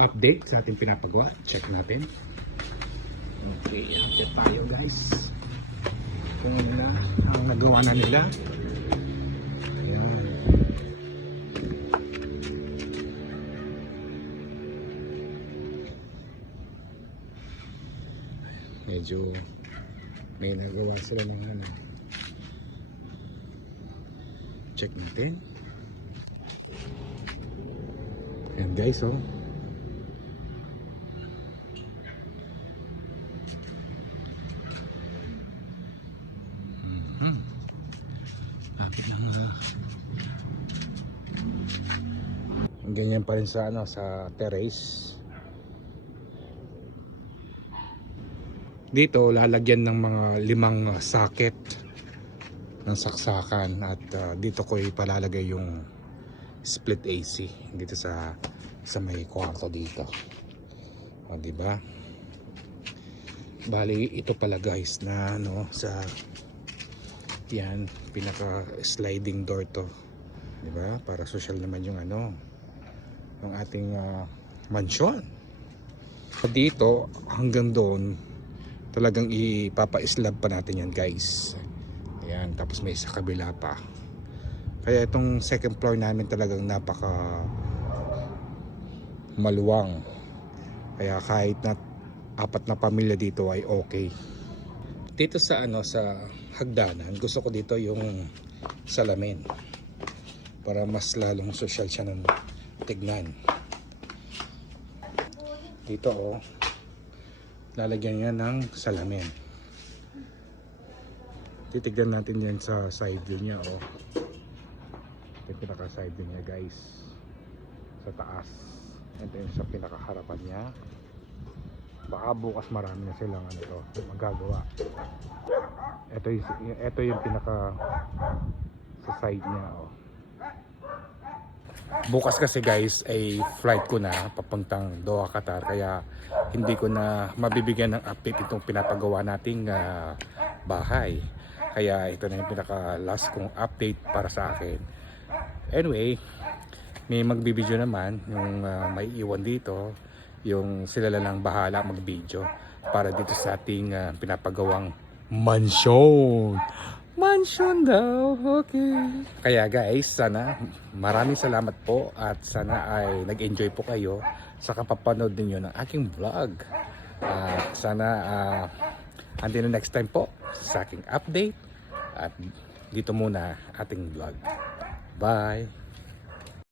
update sa ating pinapagawa. Check natin. Okay, update tayo guys. Kung ano na ang nagawa na nila. Ayan. Medyo may nagawa sila ng ano. Check natin. Ayan guys, oh. Ganyan pa rin sa ano, sa terrace. Dito lalagyan ng mga 5 socket ng saksakan at dito ko ipalalagay yung split AC dito sa may kwarto dito. O, di ba? Bali ito pala guys na ano sa yan pinaka sliding door to. Di ba? Para social naman yung ano ng ating mansyon. Dito hanggang doon talagang ipapa-slab pa natin yan guys. Ayan, tapos may sa kabila pa. Kaya itong second floor namin talagang napaka maluwang. Kaya kahit na 4 na pamilya dito ay okay. Dito sa ano sa hagdanan, gusto ko dito yung salamin. Para mas lalong social siya ng tignan. Dito oh, lalagyan niya ng salamin. Titignan natin yan sa side view niya oh. Ito yung pinaka side view niya guys. Sa taas. Ito yung sa pinaka harapan niya. Baka bukas marami na silang ano to, magagawa. Ito yung pinaka sa side niya oh. Bukas kasi guys ay flight ko na papuntang Doha, Qatar, kaya hindi ko na mabibigyan ng update itong pinapagawa nating bahay. Kaya ito na yung pinaka last kong update para sa akin. Anyway, may magbibideo naman yung may iwan dito, yung sila lang bahala magbideo para dito sa ating pinapagawang mansyon. Mansion daw, okay. Kaya guys, sana maraming salamat po at sana ay nag-enjoy po kayo sa kapapanood ninyo ng aking vlog. Sana until next time po sa aking update at dito muna ating vlog. Bye!